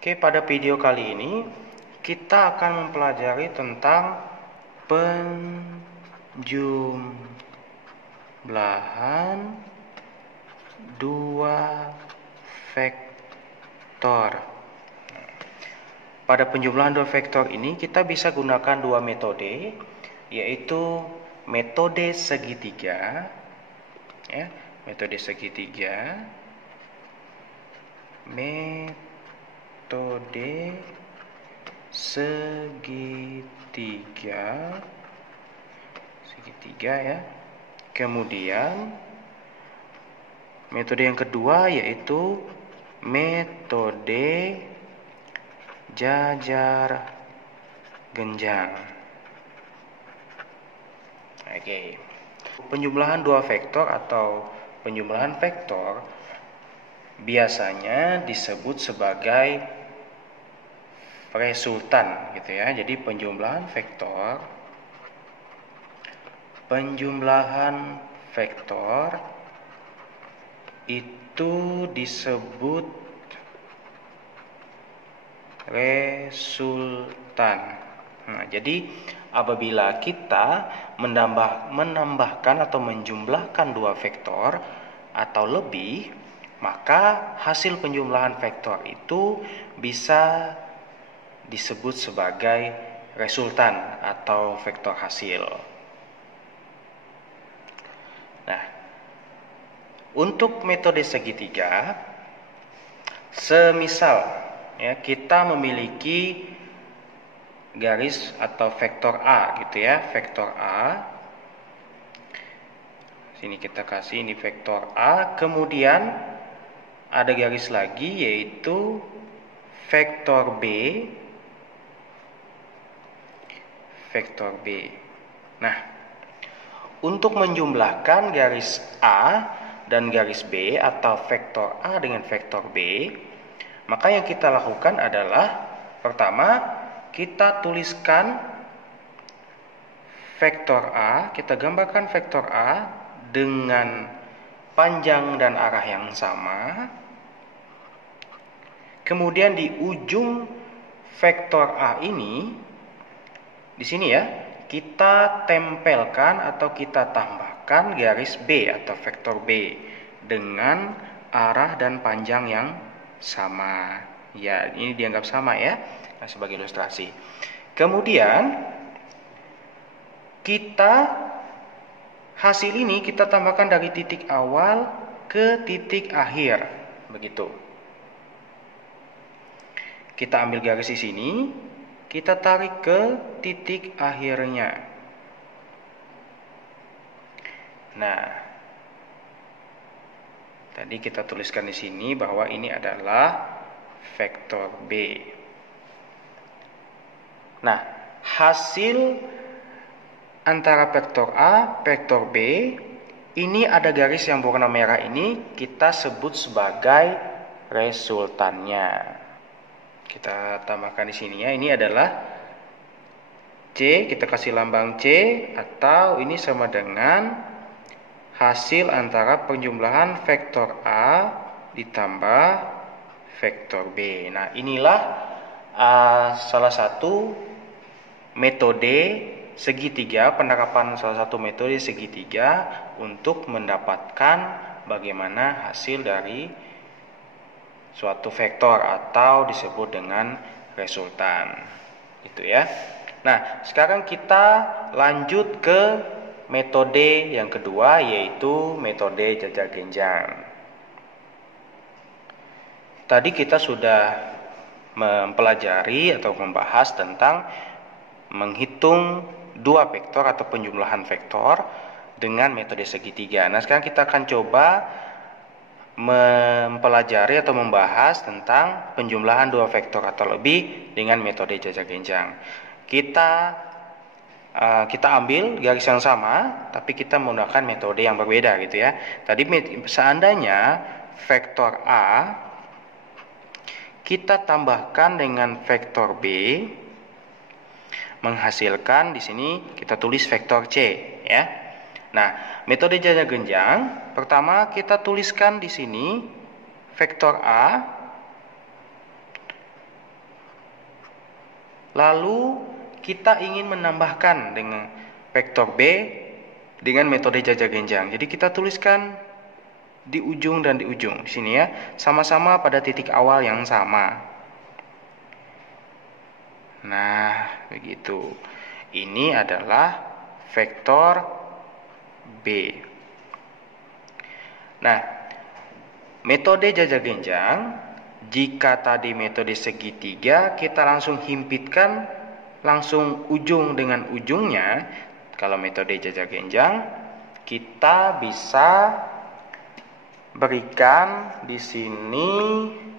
Oke, pada video kali ini kita akan mempelajari tentang penjumlahan dua vektor. Pada penjumlahan dua vektor ini kita bisa gunakan dua metode, yaitu metode segitiga, metode segitiga ya. Kemudian metode yang kedua yaitu metode jajar genjang. Oke. Penjumlahan dua vektor atau penjumlahan vektor biasanya disebut sebagai resultan gitu ya. Jadi penjumlahan vektor itu disebut resultan. Nah, jadi apabila kita menambahkan atau menjumlahkan dua vektor atau lebih, maka hasil penjumlahan vektor itu bisa disebut sebagai resultan atau vektor hasil. Nah, untuk metode segitiga, semisal ya kita memiliki garis atau vektor A gitu ya, vektor A. Sini kita kasih ini vektor A, kemudian ada garis lagi yaitu vektor B. Nah, untuk menjumlahkan garis A dan garis B atau vektor A dengan vektor B, maka yang kita lakukan adalah pertama kita tuliskan vektor A, kita gambarkan vektor A dengan panjang dan arah yang sama. Kemudian di ujung vektor A ini, di sini ya, kita tempelkan atau kita tambahkan garis B atau vektor B dengan arah dan panjang yang sama. Ya, ini dianggap sama ya, sebagai ilustrasi. Kemudian hasil ini kita tambahkan dari titik awal ke titik akhir, begitu. Kita ambil garis di sini, kita tarik ke titik akhirnya. Nah, tadi kita tuliskan di sini bahwa ini adalah vektor B. Nah, hasil antara vektor A, vektor B, ini ada garis yang berwarna merah ini kita sebut sebagai resultannya. Kita tambahkan di sini ya, ini adalah C, kita kasih lambang C, atau ini sama dengan hasil antara penjumlahan vektor A ditambah vektor B. Nah, inilah salah satu metode segitiga, penerapan salah satu metode segitiga untuk mendapatkan bagaimana hasil dari suatu vektor atau disebut dengan resultan. Itu ya. Nah, sekarang kita lanjut ke metode yang kedua, yaitu metode jajar genjang. Tadi kita sudah mempelajari atau membahas tentang menghitung dua vektor atau penjumlahan vektor dengan metode segitiga. Nah, sekarang kita akan coba mempelajari atau membahas tentang penjumlahan dua vektor atau lebih dengan metode jajar genjang. Kita ambil garis yang sama, tapi kita menggunakan metode yang berbeda gitu ya. Tadi seandainya vektor A kita tambahkan dengan vektor B, menghasilkan di sini kita tulis vektor C ya. Nah, metode jajar genjang, pertama kita tuliskan di sini vektor A Lalu kita ingin menambahkan dengan vektor B dengan metode jajar genjang. Jadi kita tuliskan di ujung dan di ujung di sini ya, sama-sama pada titik awal yang sama. Nah, begitu. Ini adalah vektor B. Nah, metode jajar genjang, jika tadi metode segitiga, kita langsung himpitkan langsung ujung dengan ujungnya. Kalau metode jajar genjang, kita bisa berikan di sini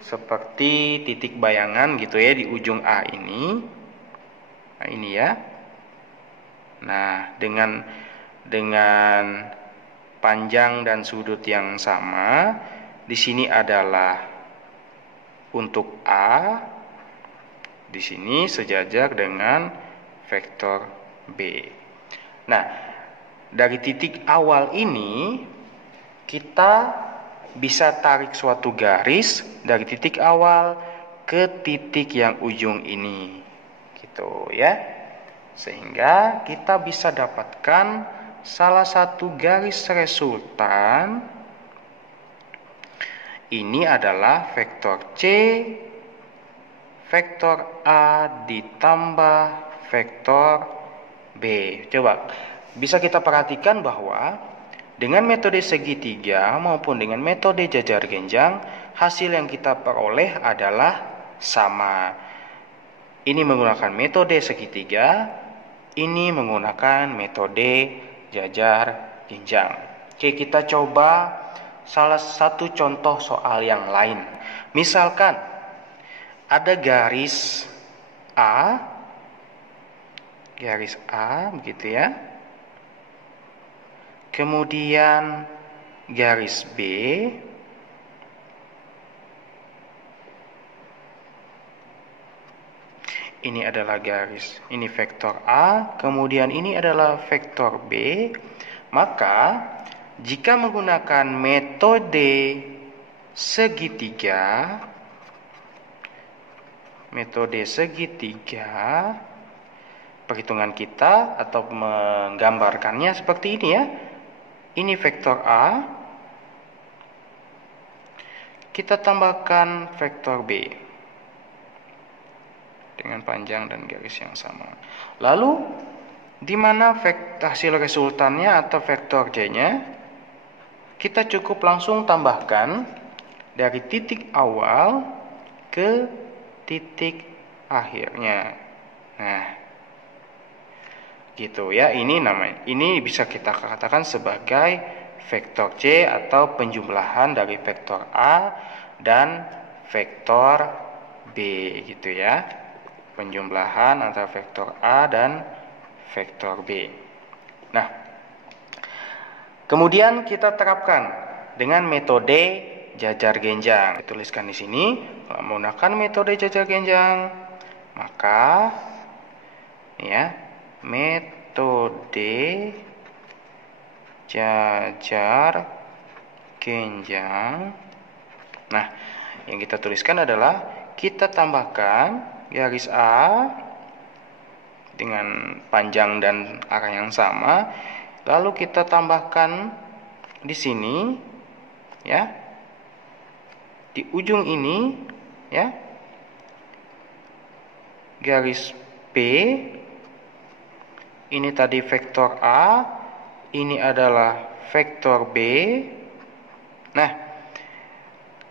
seperti titik bayangan gitu ya di ujung A ini. Nah, ini ya. Nah, dengan panjang dan sudut yang sama, di sini adalah untuk A, di sini sejajar dengan vektor B. Nah, dari titik awal ini kita bisa tarik suatu garis dari titik awal ke titik yang ujung ini. Gitu ya. Sehingga kita bisa dapatkan salah satu garis resultan. Ini adalah vektor C, vektor A ditambah vektor B. Coba, bisa kita perhatikan bahwa dengan metode segitiga maupun dengan metode jajar genjang, hasil yang kita peroleh adalah sama. Ini menggunakan metode segitiga, ini menggunakan metode jajar genjang. Oke, kita coba salah satu contoh soal yang lain. Misalkan ada garis A begitu ya. Kemudian garis B. Ini adalah garis, ini vektor A, kemudian ini adalah vektor B. Maka jika menggunakan metode segitiga, perhitungan kita atau menggambarkannya seperti ini ya. Ini vektor A, kita tambahkan vektor B dengan panjang dan garis yang sama. Lalu di mana hasil resultannya atau vektor J-nya? Kita cukup langsung tambahkan dari titik awal ke titik akhirnya. Nah, gitu ya. Ini bisa kita katakan sebagai vektor C atau penjumlahan dari vektor A dan vektor B gitu ya. Penjumlahan antara vektor A dan vektor B. Nah, kemudian kita terapkan dengan metode jajar genjang. Dituliskan di sini, kalau menggunakan metode jajar genjang, maka ya, metode jajar genjang. Nah, yang kita tuliskan adalah kita tambahkan garis A dengan panjang dan arah yang sama, lalu kita tambahkan di sini ya, di ujung ini ya, garis B. Ini tadi vektor A, ini adalah vektor B. Nah,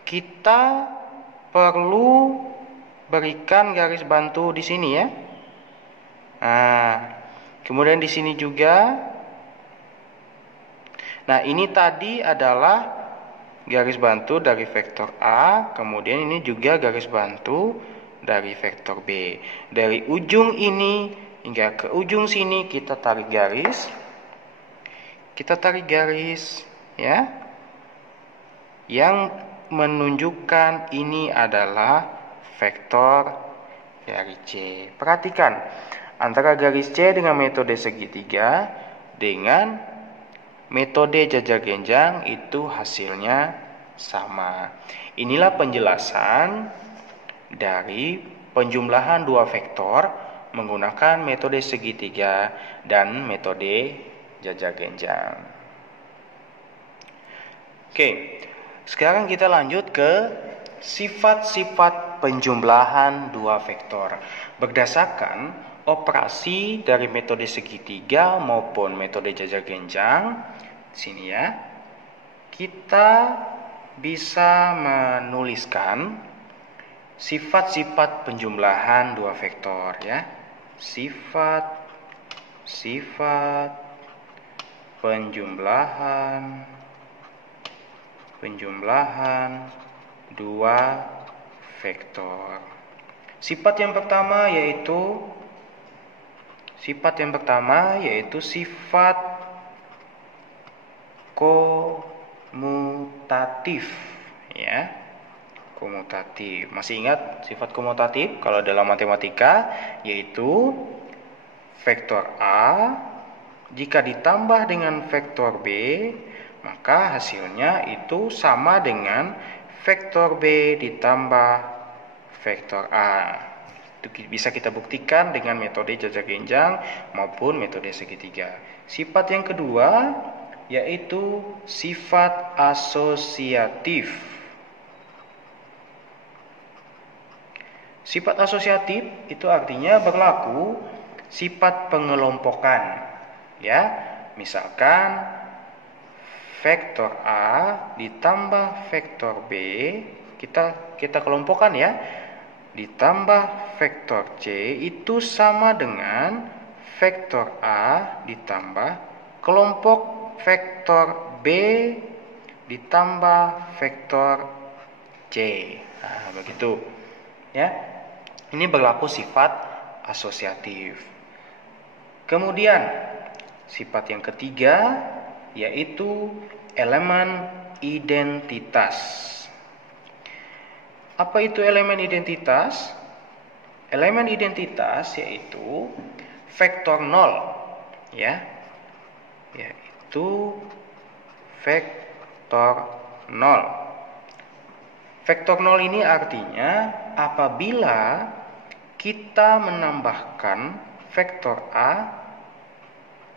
kita perlu berikan garis bantu di sini ya. Nah, kemudian di sini juga. Nah, ini tadi adalah garis bantu dari vektor A, kemudian ini juga garis bantu dari vektor B. Dari ujung ini hingga ke ujung sini kita tarik garis. Ya. Yang menunjukkan ini adalah vektor dari C. Perhatikan antara garis C dengan metode segitiga dengan metode jajar genjang itu hasilnya sama. Inilah penjelasan dari penjumlahan dua vektor menggunakan metode segitiga dan metode jajar genjang. Oke, sekarang kita lanjut ke sifat-sifat penjumlahan dua vektor berdasarkan operasi dari metode segitiga maupun metode jajar genjang. Sini ya, kita bisa menuliskan sifat-sifat penjumlahan dua vektor ya. Sifat penjumlahan dua vektor. Sifat yang pertama yaitu sifat komutatif ya. Komutatif. Masih ingat sifat komutatif kalau dalam matematika, yaitu vektor A jika ditambah dengan vektor B, maka hasilnya itu sama dengan vektor B ditambah vektor A. Itu bisa kita buktikan dengan metode jajar genjang maupun metode segitiga. Sifat yang kedua yaitu sifat asosiatif. Sifat asosiatif itu artinya berlaku sifat pengelompokan. Ya, misalkan vektor A ditambah vektor B, kita kelompokkan ya, ditambah vektor C itu sama dengan vektor A ditambah kelompok vektor B ditambah vektor C. Nah, begitu. Ya. Ini berlaku sifat asosiatif. Kemudian sifat yang ketiga yaitu elemen identitas. Apa itu elemen identitas? Elemen identitas yaitu vektor 0 ya. Yaitu vektor 0. Vektor 0 ini artinya apabila kita menambahkan vektor A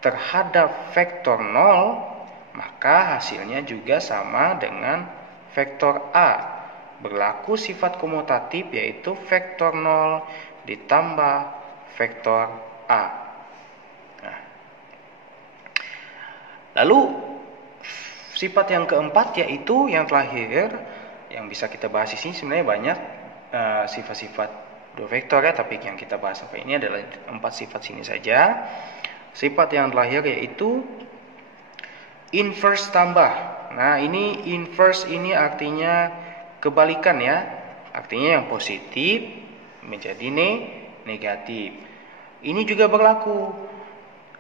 terhadap vektor 0, maka hasilnya juga sama dengan vektor A. Berlaku sifat komutatif yaitu vektor 0 ditambah vektor A. Nah. Lalu sifat yang keempat yaitu yang terakhir, yang bisa kita bahas di sini sebenarnya banyak sifat-sifat dua vektor ya, tapi yang kita bahas sampai ini adalah 4 sifat sini saja. Sifat yang terakhir yaitu inverse tambah. Nah, ini inverse ini artinya kebalikan ya. Artinya yang positif menjadi negatif. Ini juga berlaku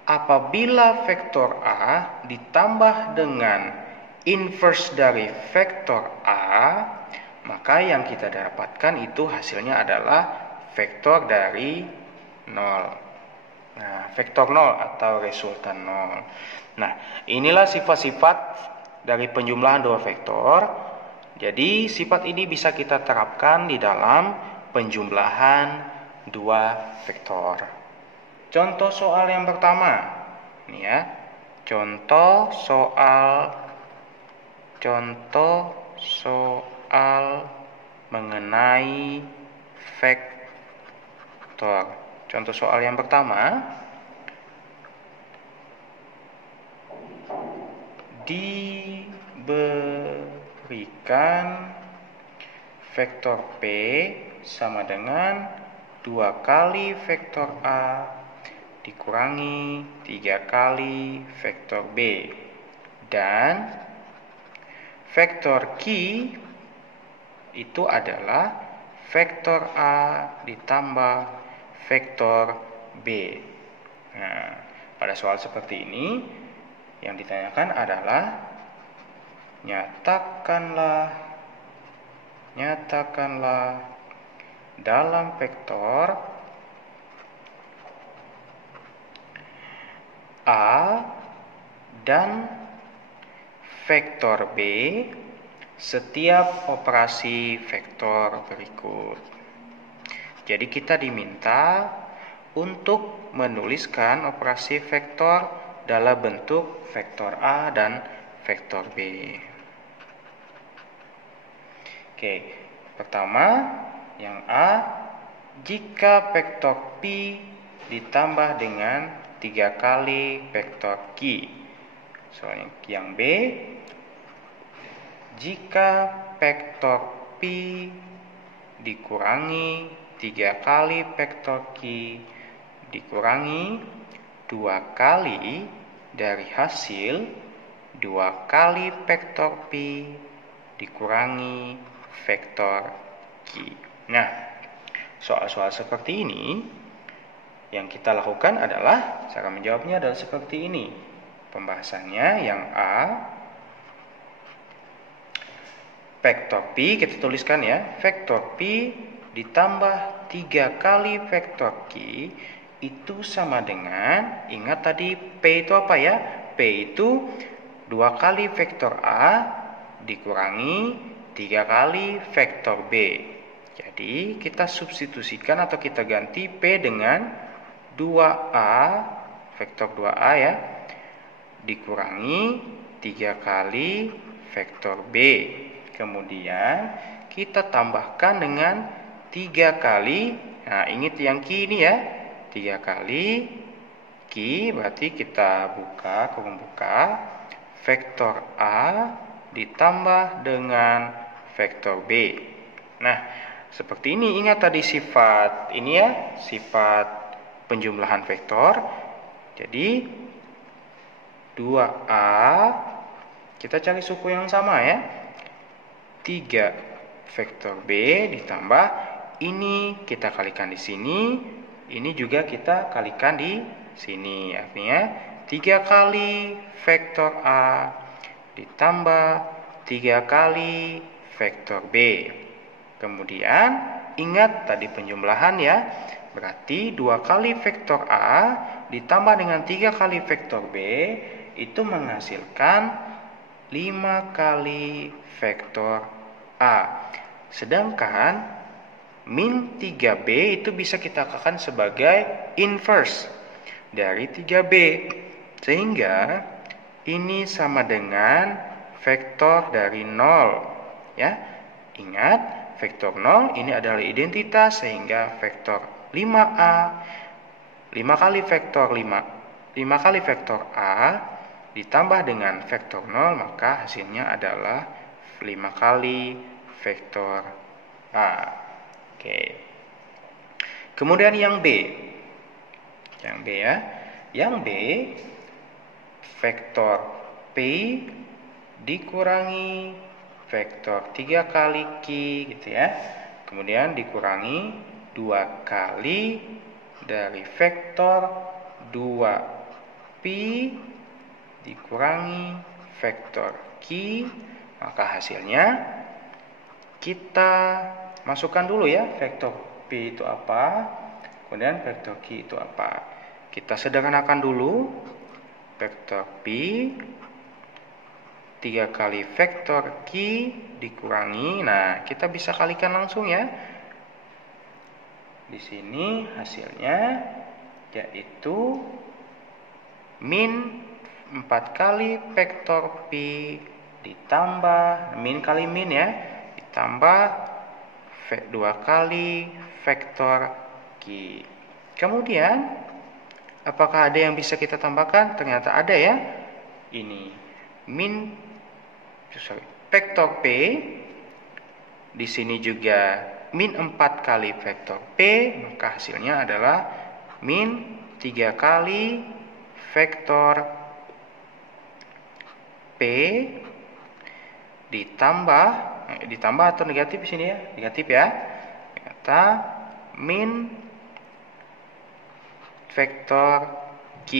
apabila vektor A ditambah dengan inverse dari vektor A, maka yang kita dapatkan itu hasilnya adalah vektor dari 0. Nah, vektor 0 atau resultan 0. Nah, inilah sifat-sifat dari penjumlahan dua vektor. Jadi, sifat ini bisa kita terapkan di dalam penjumlahan dua vektor. Contoh soal yang pertama. Ini ya. Contoh soal mengenai vektor. Contoh soal yang pertama, diberikan vektor P sama dengan 2 kali vektor A dikurangi 3 kali vektor B, dan vektor Q itu adalah vektor A ditambah vektor B. Nah, pada soal seperti ini yang ditanyakan adalah nyatakanlah dalam vektor A dan vektor B setiap operasi vektor berikut. Jadi kita diminta untuk menuliskan operasi vektor dalam bentuk vektor A dan vektor B. Oke, pertama yang A, jika vektor P ditambah dengan 3 kali vektor Q. Soalnya yang B, jika vektor P dikurangi 3 kali vektor Q dikurangi 2 kali dari hasil 2 kali vektor P dikurangi vektor Q. Nah, soal-soal seperti ini yang kita lakukan adalah cara menjawabnya adalah seperti ini. Pembahasannya yang A, vektor P kita tuliskan ya, vektor P ditambah 3 kali vektor Q itu sama dengan, ingat tadi P itu apa ya? P itu 2 kali vektor A dikurangi 3 kali vektor B. Jadi kita substitusikan atau kita ganti P dengan 2A, vektor 2A ya, dikurangi 3 kali vektor B. Kemudian kita tambahkan dengan 3 kali, nah ingat yang Q ini ya, 3 kali Q, berarti kita buka, kurung buka, vektor A ditambah dengan vektor B. Nah, seperti ini, ingat tadi sifat ini ya, sifat penjumlahan vektor. Jadi 2A, kita cari suku yang sama ya, 3 vektor B ditambah ini kita kalikan di sini, ini juga kita kalikan di sini. Artinya 3 kali vektor A ditambah 3 kali vektor B. Kemudian ingat tadi penjumlahan ya, berarti 2 kali vektor A ditambah dengan 3 kali vektor B itu menghasilkan 5 kali vektor A. Sedangkan min 3B itu bisa kita katakan sebagai inverse dari 3B. Sehingga ini sama dengan vektor dari 0. Ya. Ingat, vektor 0 ini adalah identitas, sehingga vektor 5A, 5 kali vektor 5 kali vektor A ditambah dengan vektor 0, maka hasilnya adalah 5 kali vektor A. Oke. Kemudian yang B. Yang B ya. Yang B, vektor P dikurangi vektor 3 kali Q gitu ya. Kemudian dikurangi 2 kali dari vektor 2P dikurangi vektor Q, maka hasilnya kita masukkan dulu ya, vektor P itu apa, kemudian vektor Q itu apa. Kita sederhanakan dulu. Vektor P 3 kali vektor Q dikurangi, nah kita bisa kalikan langsung ya. Di sini hasilnya yaitu min 4 kali vektor P ditambah, min kali min ya, ditambah 2 kali vektor Q. Kemudian apakah ada yang bisa kita tambahkan? Ternyata ada ya. Ini vektor P, di sini juga min 4 kali vektor P, maka hasilnya adalah min 3 kali vektor P ditambah atau negatif di sini ya, negatif ya. Ternyata min vektor Q.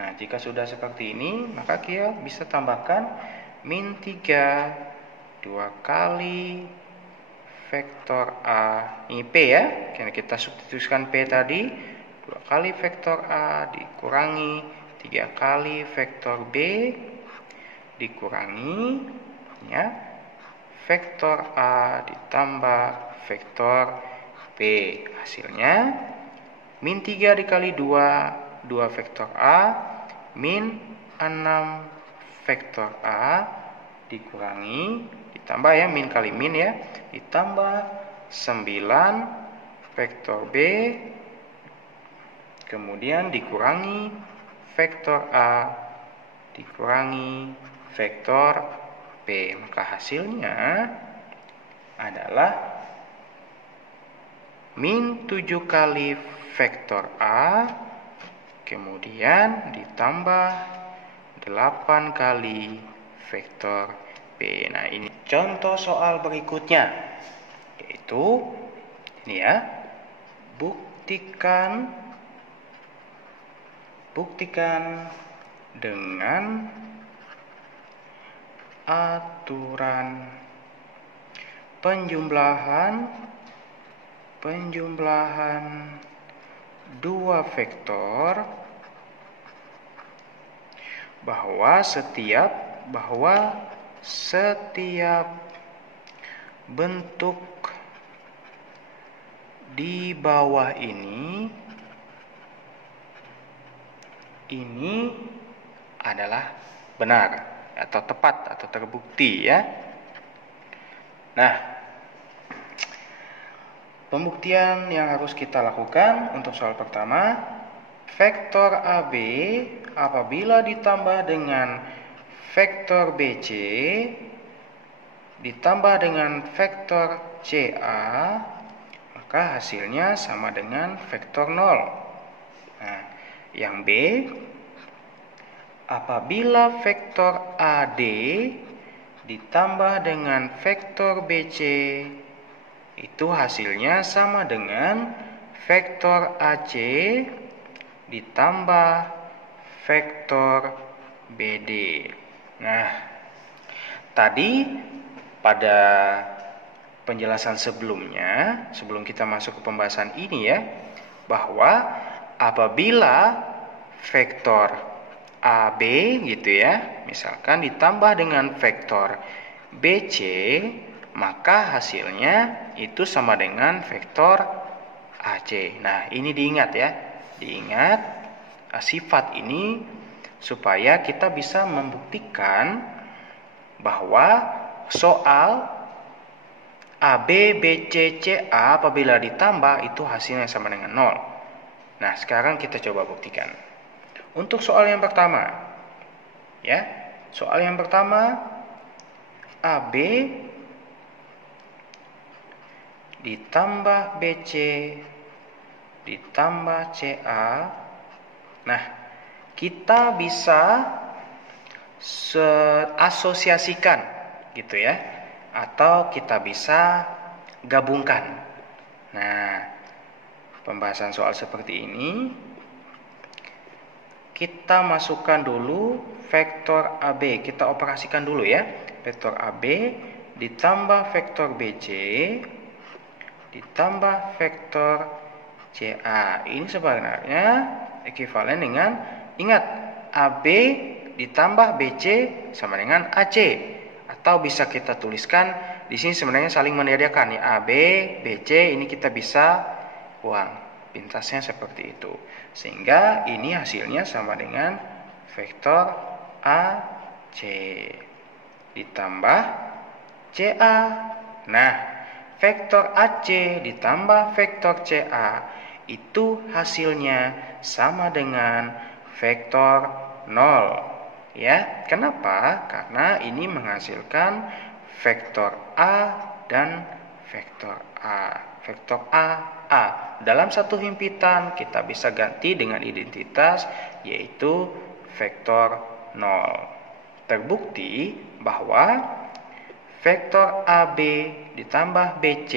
Nah, jika sudah seperti ini, maka kita bisa tambahkan min 3 2 kali vektor A. Ini P ya. Karena kita substitusikan P tadi, 2 kali vektor A dikurangi 3 kali vektor B dikurangi ya, vektor A ditambah vektor B. Hasilnya min 3 dikali 2, 2 vektor A, min 6 vektor A, dikurangi, ditambah ya, min kali min ya, ditambah 9 vektor B, kemudian dikurangi vektor A, dikurangi vektor B. Maka hasilnya adalah min 7 kali vektor A, kemudian ditambah 8 kali vektor B. Nah, ini contoh soal berikutnya, yaitu ini ya, buktikan dengan aturan penjumlahan dua vektor bahwa setiap bentuk di bawah ini adalah benar atau tepat atau terbukti ya. Nah, pembuktian yang harus kita lakukan untuk soal pertama, vektor AB apabila ditambah dengan vektor BC ditambah dengan vektor CA, maka hasilnya sama dengan vektor 0. Nah, yang B, apabila vektor AD ditambah dengan vektor BC, itu hasilnya sama dengan vektor AC ditambah vektor BD. Nah, tadi pada penjelasan sebelumnya, sebelum kita masuk ke pembahasan ini ya, bahwa apabila vektor AB gitu ya, misalkan ditambah dengan vektor BC, maka hasilnya itu sama dengan vektor AC. Nah, ini diingat ya, diingat sifat ini supaya kita bisa membuktikan bahwa soal AB, BC, CA apabila ditambah itu hasilnya sama dengan 0. Nah, sekarang kita coba buktikan. Untuk soal yang pertama, ya, soal yang pertama AB ditambah BC ditambah CA. Nah, kita bisa asosiasikan gitu ya, atau kita bisa gabungkan. Nah, pembahasan soal seperti ini, kita masukkan dulu vektor AB, kita operasikan dulu ya. Vektor AB ditambah vektor BC ditambah vektor CA. Ini sebenarnya ekuivalen dengan, ingat, AB ditambah BC sama dengan AC. Atau bisa kita tuliskan di sini sebenarnya saling menandakan ya, AB, BC ini kita bisa buang pintasnya seperti itu. Sehingga ini hasilnya sama dengan vektor AC ditambah CA. Nah, vektor AC ditambah vektor CA itu hasilnya sama dengan vektor 0. Ya, kenapa? Karena ini menghasilkan vektor A dan vektor A. Vektor A. Dalam satu himpitan kita bisa ganti dengan identitas yaitu vektor 0. Terbukti bahwa vektor AB ditambah BC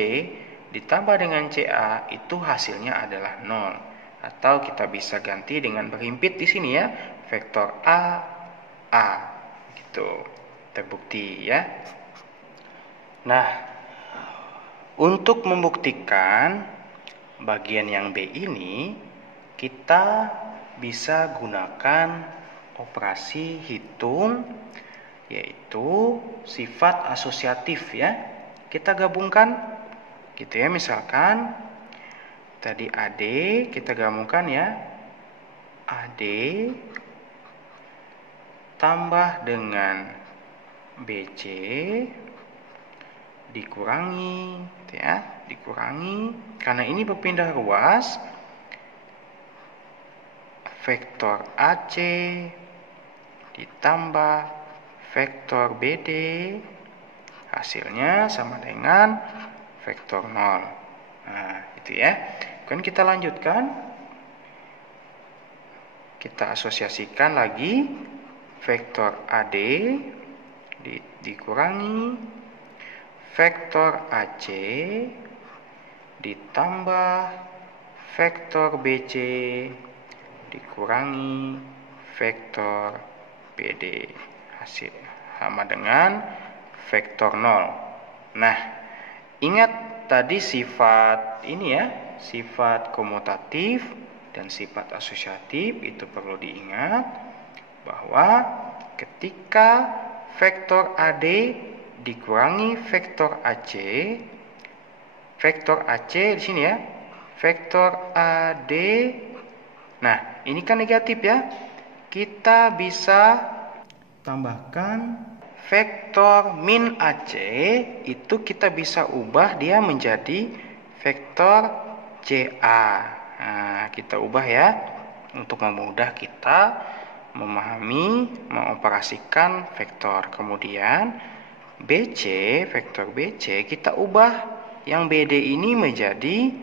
ditambah dengan CA itu hasilnya adalah 0. Atau kita bisa ganti dengan berhimpit di sini ya, vektor A gitu. Terbukti ya. Nah, untuk membuktikan bagian yang B ini, kita bisa gunakan operasi hitung, yaitu sifat asosiatif ya. Kita gabungkan gitu ya, misalkan Tadi AD, kita gabungkan ya. AD tambah dengan BC dikurangi, gitu ya, dikurangi. Karena ini berpindah ruas, vektor AC ditambah vektor BD, hasilnya sama dengan vektor 0. Nah, itu ya. Kemudian kita lanjutkan. Kita asosiasikan lagi vektor AD dikurangi vektor AC ditambah vektor BC dikurangi vektor BD, hasil sama dengan vektor 0. Nah, ingat tadi sifat ini ya, sifat komutatif dan sifat asosiatif itu perlu diingat bahwa ketika vektor AD dikurangi vektor AC di sini ya, vektor AD, nah ini kan negatif ya, kita bisa tambahkan vektor min AC, itu kita bisa ubah dia menjadi vektor CA. Nah, kita ubah ya, untuk memudahkan kita memahami, mengoperasikan vektor. Kemudian BC, vektor BC kita ubah yang BD ini menjadi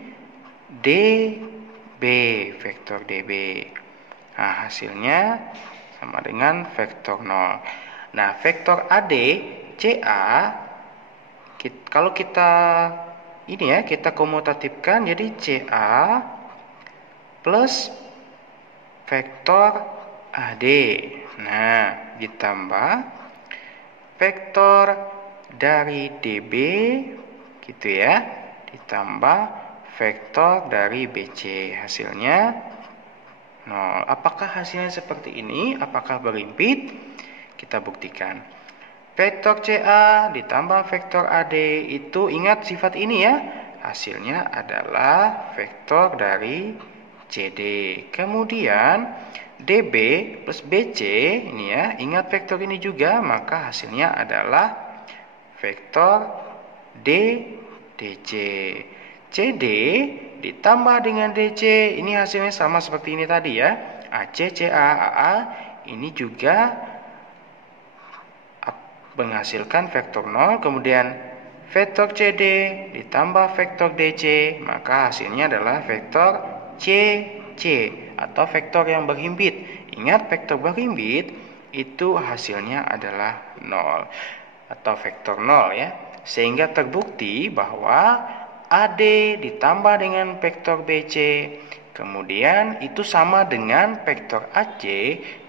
DB, vektor DB. Nah, hasilnya sama dengan vektor 0. Nah, vektor AD, CA, kalau kita ini ya, kita komutatifkan jadi CA plus vektor AD. Nah, ditambah vektor dari DB gitu ya, ditambah vektor dari BC, hasilnya 0. Apakah hasilnya seperti ini? Apakah berhimpit? Kita buktikan. Vektor CA ditambah vektor AD itu ingat sifat ini ya, hasilnya adalah vektor dari CD. Kemudian DB plus BC ini ya, ingat vektor ini juga, maka hasilnya adalah vektor DC. CD ditambah dengan DC, ini hasilnya sama seperti ini tadi ya, AC, CA, AA, ini juga menghasilkan vektor 0, kemudian vektor CD ditambah vektor DC, maka hasilnya adalah vektor CC atau vektor yang berhimpit. Ingat, vektor berhimpit itu hasilnya adalah 0 atau vektor 0 ya. Sehingga terbukti bahwa AD ditambah dengan vektor BC, kemudian itu sama dengan vektor AC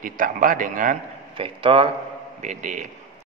ditambah dengan vektor BD.